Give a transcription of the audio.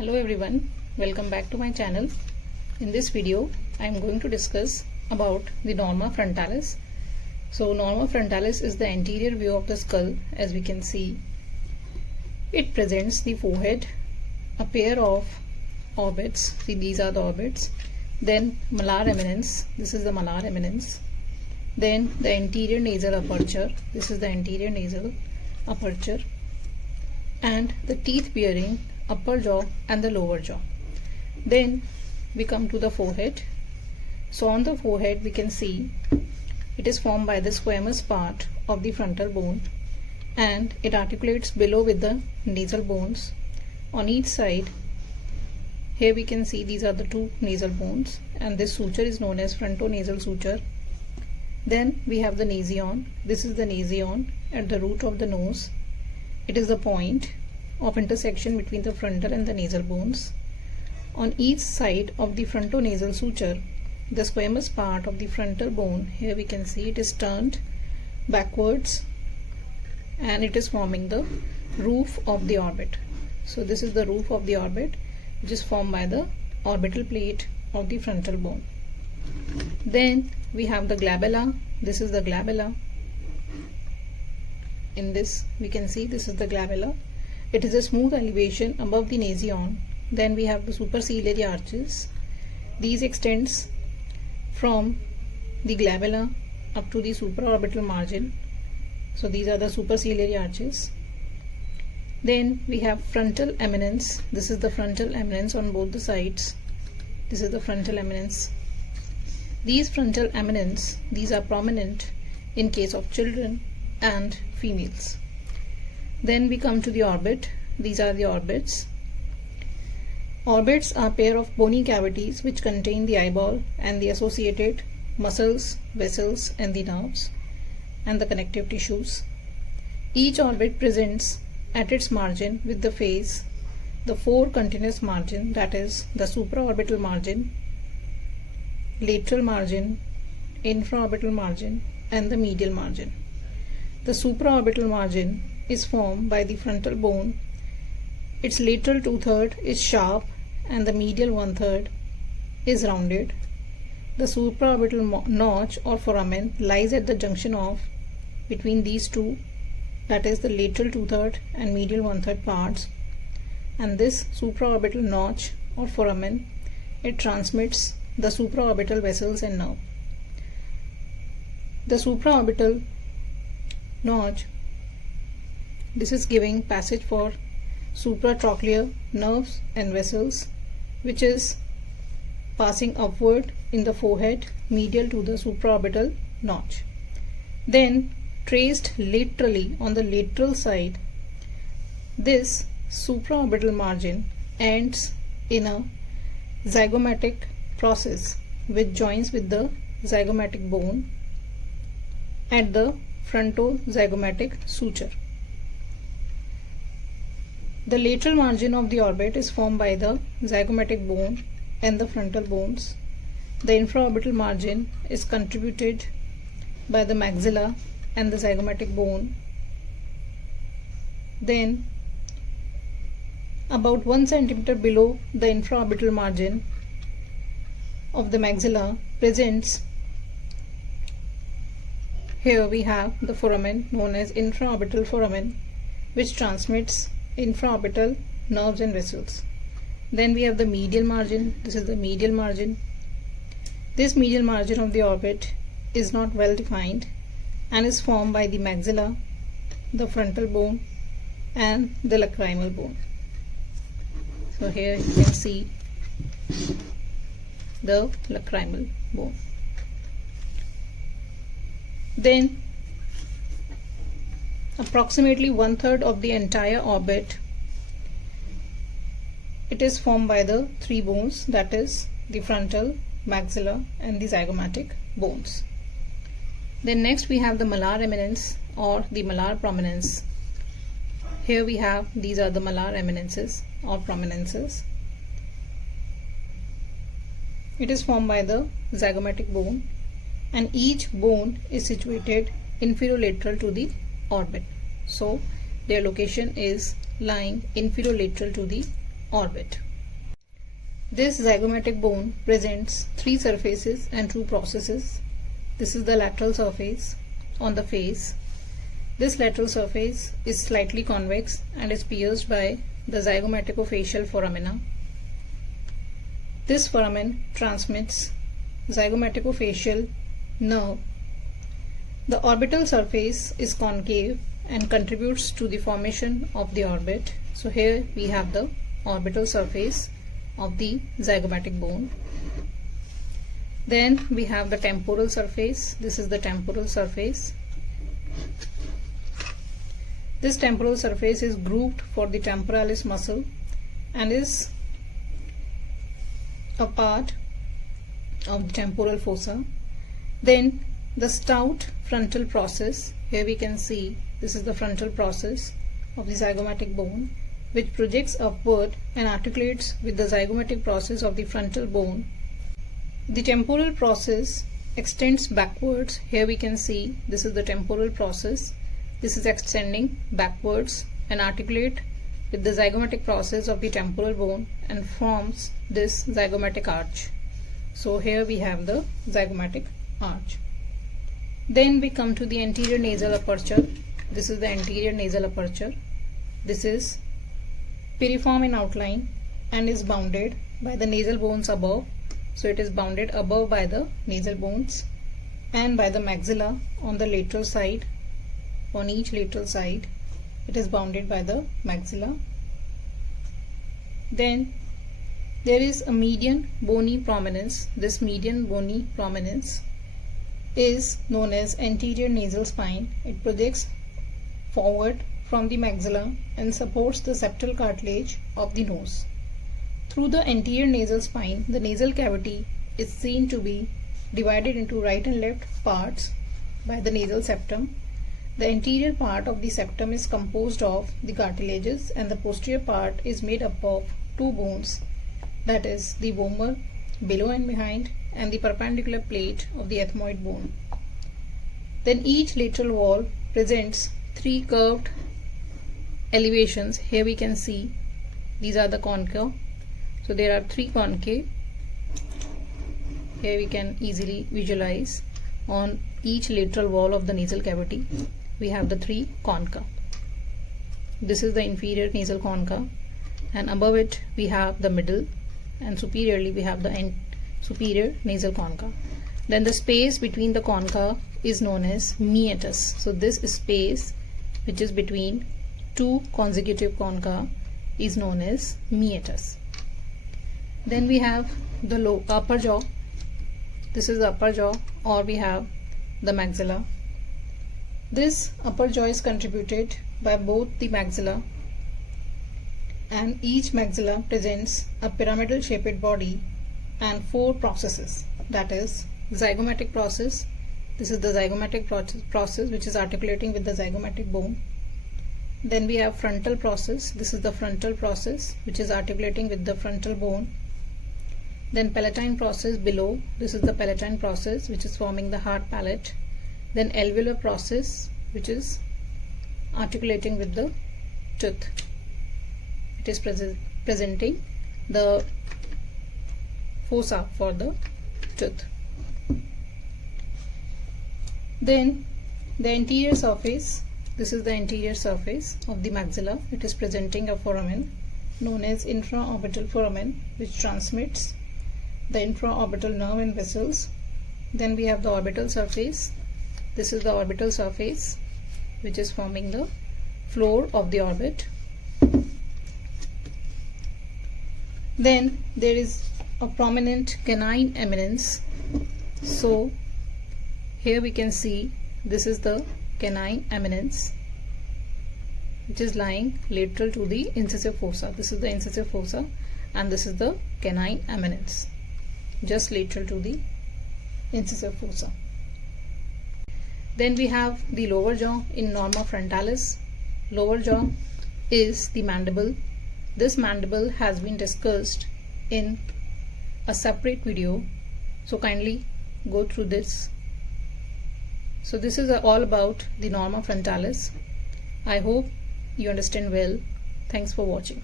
Hello everyone, welcome back to my channel. In this video I am going to discuss about the Norma Frontalis. So Norma Frontalis is the anterior view of the skull. As we can see, it presents the forehead, a pair of orbits. See, these are the orbits. Then malar eminence, this is the malar eminence. Then the anterior nasal aperture, this is the anterior nasal aperture, and the teeth bearing upper jaw and the lower jaw. Then we come to the forehead. So on the forehead we can see it is formed by the squamous part of the frontal bone, and it articulates below with the nasal bones on each side. Here we can see these are the two nasal bones, and this suture is known as frontonasal suture. Then we have the nasion. This is the nasion at the root of the nose. It is the point of intersection between the frontal and the nasal bones. On each side of the frontonasal suture, the squamous part of the frontal bone, here we can see it is turned backwards and it is forming the roof of the orbit. So this is the roof of the orbit, which is formed by the orbital plate of the frontal bone. Then we have the glabella. This is the glabella. In this we can see this is the glabella. It is a smooth elevation above the nasion. Then we have the superciliary arches. These extends from the glabella up to the supraorbital margin. So these are the superciliary arches. Then we have frontal eminence. This is the frontal eminence on both the sides. This is the frontal eminence. These frontal eminence, these are prominent in case of children and females. Then we come to the orbit. These are the orbits. Orbits are a pair of bony cavities which contain the eyeball and the associated muscles, vessels, and the nerves and the connective tissues. Each orbit presents at its margin with the face the four continuous margin, that is the supraorbital margin, lateral margin, infraorbital margin, and the medial margin. The supraorbital margin is formed by the frontal bone. Its lateral 2/3 is sharp and the medial 1/3 is rounded. The supraorbital notch or foramen lies at the junction of between these two, that is the lateral 2/3 and medial 1/3 parts, and this supraorbital notch or foramen, it transmits the supraorbital vessels and nerve. The supraorbital notch, this is giving passage for supratrochlear nerves and vessels, which is passing upward in the forehead medial to the supraorbital notch. Then traced laterally on the lateral side, this supraorbital margin ends in a zygomatic process which joins with the zygomatic bone at the frontozygomatic suture. The lateral margin of the orbit is formed by the zygomatic bone and the frontal bones. The infraorbital margin is contributed by the maxilla and the zygomatic bone. Then about 1 centimeter below the infraorbital margin of the maxilla presents, here we have the foramen known as infraorbital foramen, which transmits infraorbital nerves and vessels. Then we have the medial margin. This is the medial margin. This medial margin of the orbit is not well defined and is formed by the maxilla, the frontal bone, and the lacrimal bone. So here you can see the lacrimal bone. Then approximately 1/3 of the entire orbit, it is formed by the three bones, that is the frontal, maxilla, and the zygomatic bones. Then next we have the malar eminence or the malar prominence. Here we have, these are the malar eminences or prominences. It is formed by the zygomatic bone, and each bone is situated inferolateral to the orbit. So their location is lying inferolateral to the orbit. This zygomatic bone presents three surfaces and two processes. This is the lateral surface on the face. This lateral surface is slightly convex and is pierced by the zygomaticofacial foramina. This foramen transmits zygomaticofacial nerve. The orbital surface is concave and contributes to the formation of the orbit. So here we have the orbital surface of the zygomatic bone. Then we have the temporal surface. This is the temporal surface. This temporal surface is grouped for the temporalis muscle and is a part of the temporal fossa. Then the stout frontal process. Here we can see this is the frontal process of the zygomatic bone, which projects upward and articulates with the zygomatic process of the frontal bone. The temporal process extends backwards. Here we can see this is the temporal process. This is extending backwards and articulate with the zygomatic process of the temporal bone and forms this zygomatic arch. So here we have the zygomatic arch. Then we come to the anterior nasal aperture. This is the anterior nasal aperture. This is piriform in outline and is bounded by the nasal bones above. So it is bounded above by the nasal bones and by the maxilla on the lateral side. On each lateral side it is bounded by the maxilla. Then there is a median bony prominence. This median bony prominence is known as anterior nasal spine. It projects forward from the maxilla and supports the septal cartilage of the nose. Through the anterior nasal spine, the nasal cavity is seen to be divided into right and left parts by the nasal septum. The anterior part of the septum is composed of the cartilages and the posterior part is made up of two bones, that is the vomer below and behind and the perpendicular plate of the ethmoid bone. Then each lateral wall presents three curved elevations. Here we can see these are the concave. So there are three concave. Here we can easily visualize on each lateral wall of the nasal cavity we have the three concha. This is the inferior nasal concha and above it we have the middle and superiorly we have the superior nasal concha. Then the space between the concha is known as meatus. So this space which is between two consecutive concha is known as meatus. Then we have the upper jaw. This is the upper jaw, or we have the maxilla. This upper jaw is contributed by both the maxilla, and each maxilla presents a pyramidal shaped body and four processes, that is zygomatic process. This is the zygomatic process which is articulating with the zygomatic bone. Then we have frontal process. This is the frontal process which is articulating with the frontal bone. Then palatine process below. This is the palatine process which is forming the hard palate. Then alveolar process which is articulating with the tooth. It is presenting the fossa for the tooth. Then the anterior surface. This is the anterior surface of the maxilla. It is presenting a foramen known as infraorbital foramen which transmits the infraorbital nerve and vessels. Then we have the orbital surface. This is the orbital surface which is forming the floor of the orbit. Then there is a prominent canine eminence. So here we can see this is the canine eminence which is lying lateral to the incisive fossa. This is the incisive fossa and this is the canine eminence just lateral to the incisive fossa. Then we have the lower jaw in Norma Frontalis. Lower jaw is the mandible. This mandible has been discussed in a separate video, so kindly go through this. So this is all about the Norma Frontalis. I hope you understand well. Thanks for watching.